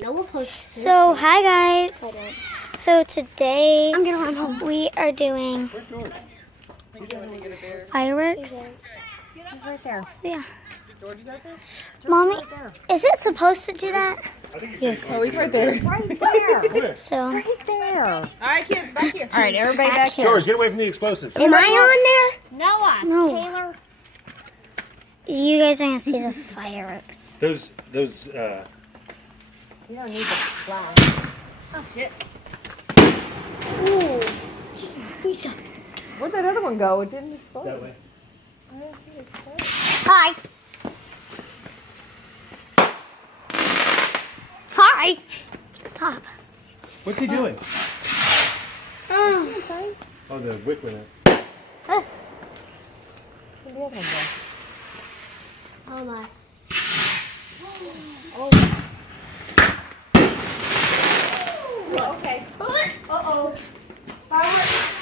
Noah posts. So, hi guys. So today I'm gonna run home. we are doing fireworks. He's right there. Yeah. George is right there? Mommy, Right there. is it supposed to do that? Yes. Oh, he's right there. Right there. So, Right there. All right, kids, back here. All right, everybody back here. George, get away from the explosives. am I on Noah. there? No. Taylor. You guys are gonna see the fireworks. Those, You don't need the flash. Oh shit. Ooh. Where'd that other one go? It didn't explode. that way. I didn't see it explode. Hi. Hi. Stop. What's he doing? Oh. Oh, the wick went out. Where'd the other one go? Oh my. Okay. Uh-oh. I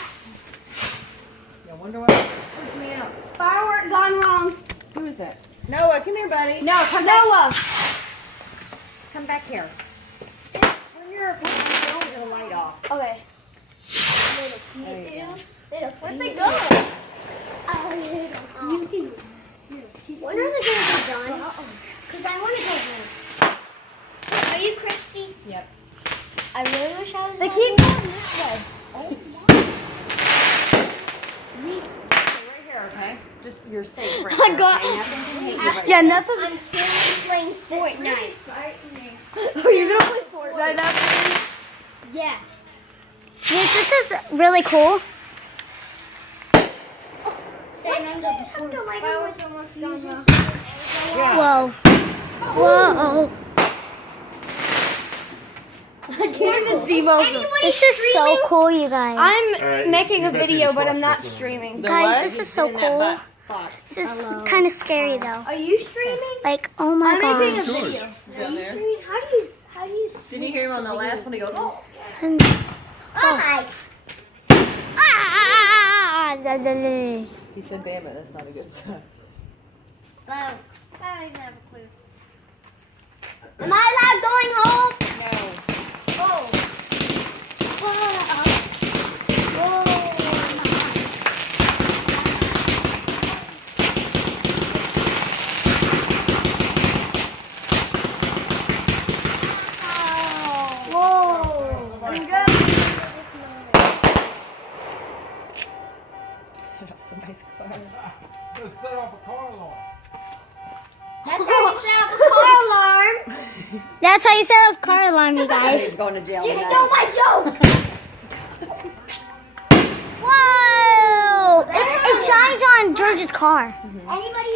wonder what pushed me out. Firework gone wrong. Who is that? Noah, come here, buddy. No, come Noah. Come back here. Turn your light off. Okay. There you go. Where'd they go? When are they going to be done? Because I want to go home. Are you Christy? Yep. I really wish I was. They keep going this way. Oh, right here, okay? Just you're safe right I here, got- okay? Nothing can hit you right Yeah, now. nothing. I'm playing Fortnite. Oh, you're gonna play Fortnite after? Yeah. This is really cool. Staying under the fireworks almost gone wrong. Whoa. Whoa. I can't even see most of it. This is so cool, you guys. I'm making a video, but I'm not streaming. Guys, this is so cool. This is kind of scary though. Are you streaming? Like, oh my I'm making a gosh. video. Down Are you there. streaming? How do you Did you hear him on the last one? He goes, oh. And- Oh. Ah! He said, damn it, that's not a good sign. Oh. I don't even have a clue. Am I allowed going home? No. Oh. Whoa. I'm good. Set off somebody's car. Just set off a car alarm. That's how you set up a car alarm. That's how you set off car alarm, you guys. He's going to jail You tonight. stole my joke. Whoa! It shines on George's car. Anybody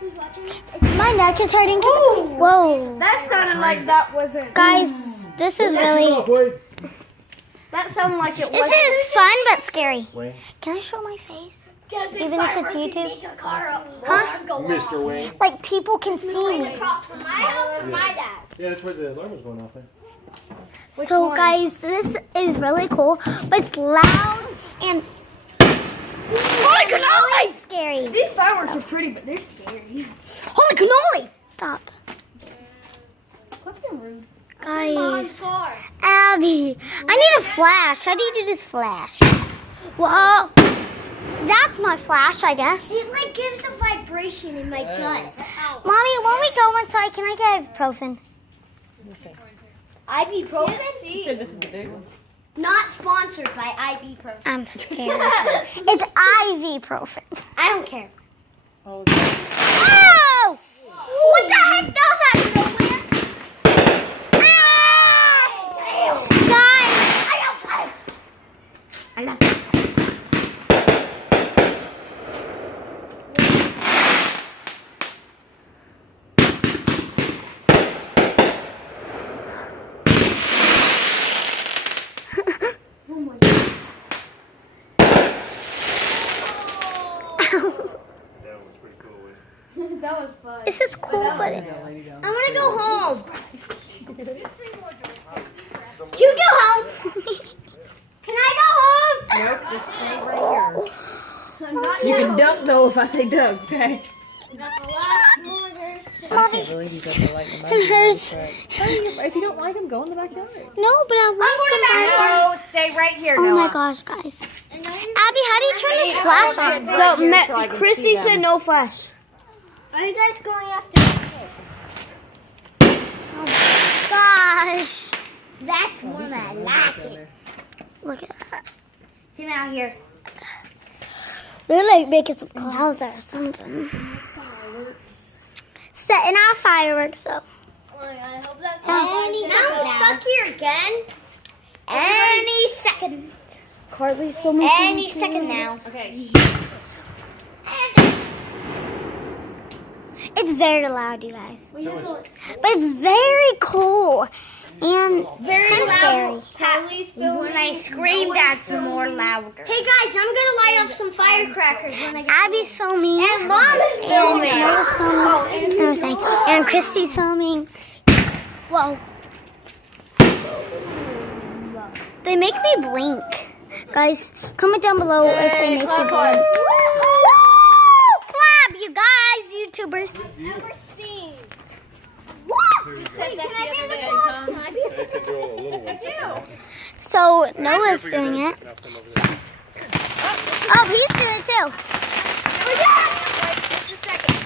who's watching this? My neck is hurting. Whoa. That sounded like that wasn't. Guys, this is really... Wait. That sounded like it This wasn't. is fun but scary. Wayne. Can I show my face? Get a big Even if it's firework and YouTube? make a car up. Huh? Go Mr. Wayne. Like, people can see Right me. across from my house or my dad. Yeah, that's where the alarm was going off there. So, one? guys, this is really cool, but it's loud and... Holy cannoli! Scary. These fireworks are pretty, but they're scary. Holy cannoli! Stop. Quit being rude. Guys, car. Abby, I need a flash. How do you do this flash? Well, that's my flash, I guess. It like gives a vibration in my gut. Mommy, when we go inside, can I get ibuprofen? Listen. Ibuprofen? He said this is the big one. Not sponsored by ibuprofen. I'm scared. It's ibuprofen. I don't care. Oh, Oh! What the heck? That was out of nowhere. Ah! Guys! I love it. That was pretty cool, Wayne. That was fun. This is cool, but it's... there you go. I want to go home. You go home. Can I go home? Nope, just stay right here. Not You now. can duck though if I say duck, okay? Not the last orders to Mommy, can't believe he's up there lighting them up. it hurts. If you don't like them, go in the backyard. No, but I like them. No, stay right here, Oh my Noah. gosh, guys. Abby, how do you turn this flash on? Christy said no flash. Are you guys going after Oh my gosh. That's one I like it. Look at that. Come out here. They're like making some clouds or something. Setting out fireworks, so. I hope that Any now I'm stuck here again. Any second. Carly's so much. Any second now. Okay. It's very loud, you guys. But it's very cool and kind of scary. Carly's filming. When I scream, that's more louder. Hey guys, I'm gonna light up some firecrackers when I get Abby's filming. And Mom's And filming. Noah's filming. And everything. And Christy's filming. Whoa. They make me blink. Guys, comment down below if they make you blink. Woo! Clap, you guys, YouTubers. Never seen. You said that the other day, Tom. They can do all the little ones. So Noah's doing it. Oh, he's doing it too. Just a second.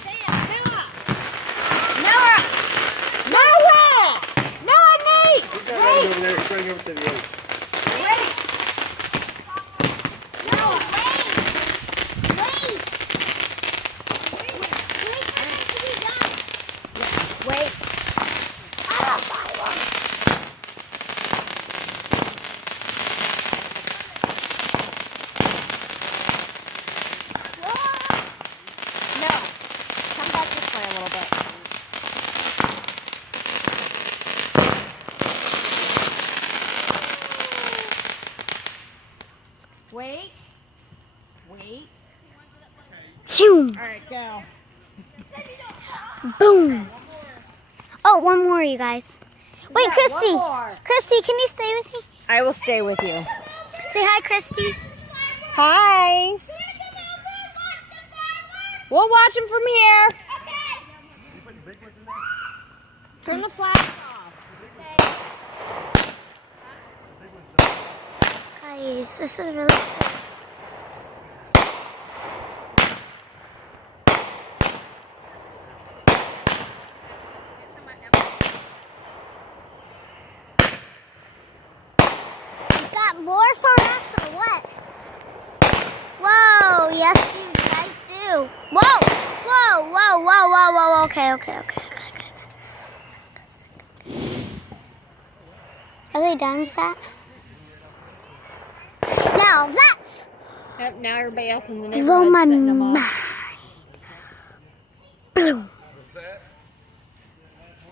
Noah! Noah! Noah, Nate! He's got ready over there, straight over to the edge. Come back this way a little bit. Wait. Wait. Choom. All right, go. Boom. Oh, one more, you guys. Wait, Christy. One more. Christy, can you stay with me? I will stay with you. Say hi, Christy. Hi. We'll watch them from here. Turn the flash off. Guys, this is really cool. You got more for us or what? Whoa, yes you guys do. Whoa, whoa, whoa, whoa, whoa, whoa, okay. Are they done with that? Now that's Yep, now everybody else in the blow neighborhood my setting them mind. off. Boom.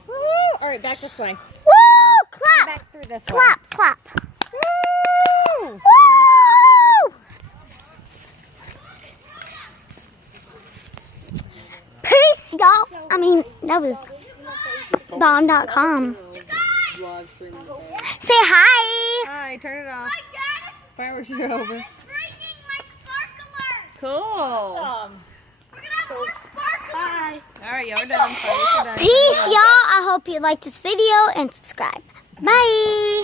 Woo! All right, back this way. Woo! Clap! Back through this way. Clap! Clap! Woo! Woo! Peace, y'all. I mean, that was bomb.com. Say hi. Hi, turn it off. Fireworks are over. Breaking my sparklers. Cool. We're gonna have more sparklers. All right, y'all are done. Fireworks are done. Peace, y'all. I hope you liked this video and subscribe. Bye.